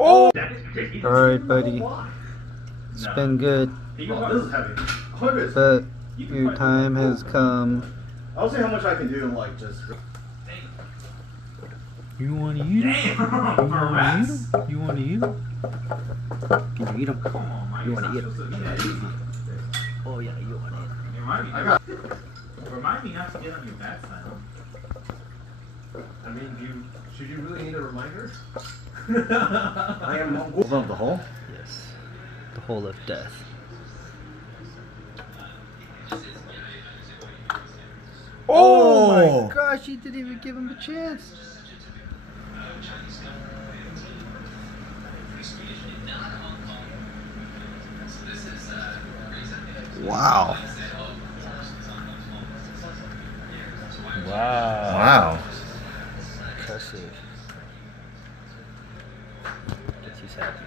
Oh! Alright, buddy. It's been good, but your time has come. I'll see how much I can do and like just. You want to eat him? You want to eat him? You want to eat him? Can you eat him? You want to eat him? Oh yeah, you want to eat him. Remind me not to get on your bad side. I mean, should you really need a reminder? I am Mongol. Of the hole? Yes. The hole of death. Oh my gosh, he didn't even give him a chance. Wow. Wow. Impressive. Guess he's happy.